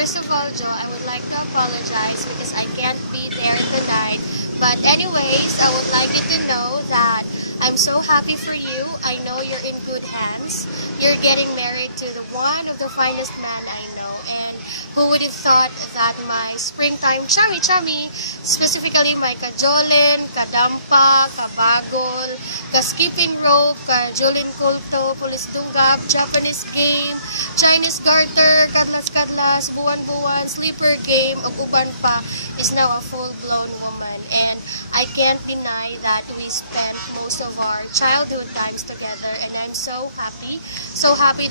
first of all, Joe, I would like to apologize because I can't be there tonight. But anyways, I would like you to know that I'm so happy for you. I know you're in good hands. You're getting married to the one of the finest man I know. And who would have thought that my springtime chummy, specifically my kajolin, kadampa, kabagol, ka-skipping rope, ka-jolin kulto, pulis tunggak, Japanese game, Chinese garter, kadlas-kadlas, buwan-buwan, sleeper game, ug uban pa, is now a full-blown woman. And I can't deny that we spent most of our childhood times together, and I'm so happy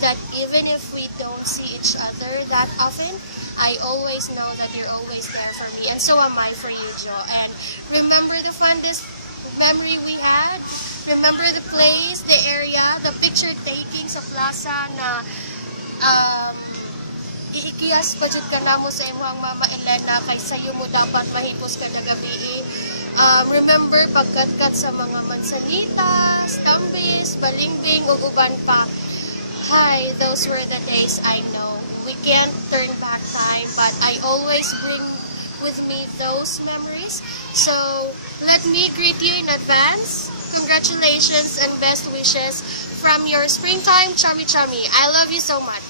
that even if we don't see each other that often, I always know that you're always there for me, and so am I for you, Joe. And remember the fondest memory we had? Remember the place, the area, the picture taking sa plaza na iikiyas pa jud ka namo sa imong mama Elena kay sayo mo dapat mahipos kada gabi. Remember pagkatkat sa mga mansanitas, tambis, balingbing ug uban pa. Hi, those were the days. I know we can't turn back time, but I always bring with me those memories. So let me greet you in advance. Congratulations and best wishes from your springtime chummy. I love you so much.